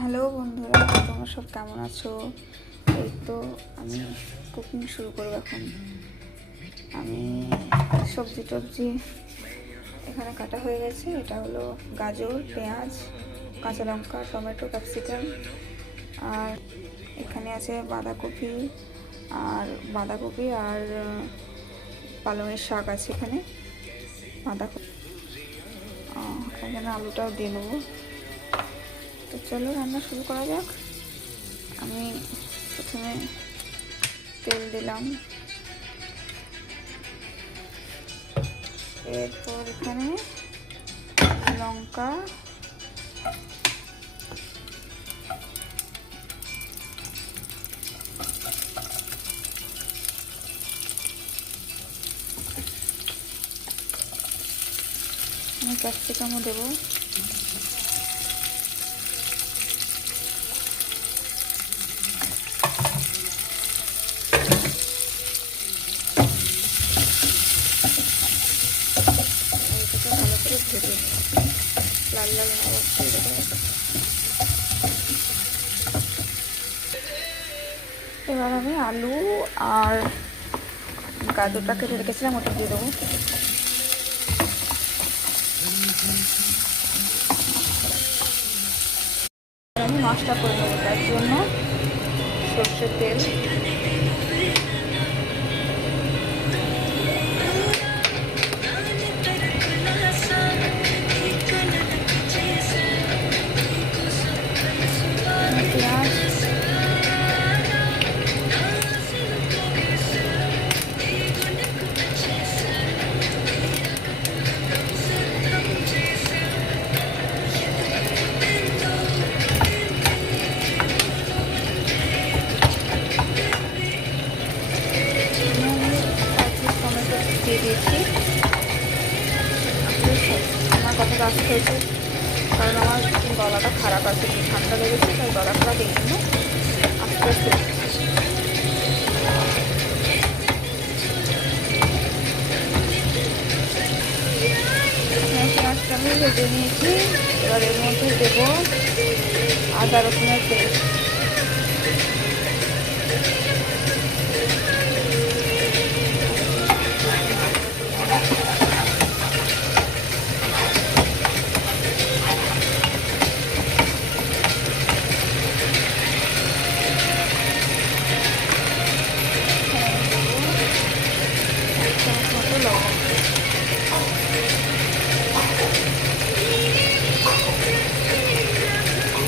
Hello বন্ধুরা, তোমরা সব কেমন আছো? এই তো আমি কুকিং শুরু করবো এখন। আমি সবজি টবজি এখানে কাটা হয়ে গেছে। এটা হলো গাজর, পেঁয়াজ, কাঁচা লঙ্কা, টমেটো, ক্যাপসিকাম, আর এখানে আছে বাঁধাকপি আর পালংয়ের শাক আছে এখানে। বাঁধাকপি এখানে আলুটাও দিয়ে নেবো। তো চলো রান্না শুরু করা যাক। আমি প্রথমে তেল দিলাম, এরপর এখানে লঙ্কা, আমি ক্যাপসিকামও দেবো। ভালো করে ভেজে লাল লাল এবার আমি আলু আর গাজরটা কেটে রেখেছিলাম, ওটা দিয়ে দেবো। আমি মাছটা করে নেবো, তার জন্য সর্ষের তেল, পেঁয়াজ, টমেটো দিয়ে দিয়েছি। আমার কথা আসতে হয়েছে কারণ আমার গলাটা খারাপ আছে, ঠান্ডা লেগেছে, তাই গলা খারাপ, এই জন্য আস্তে আস্তে পেঁয়াজটা আমি ভেজে নিয়েছি। এবার এর মধ্যে দেবো আদা রসুনের পেস্ট।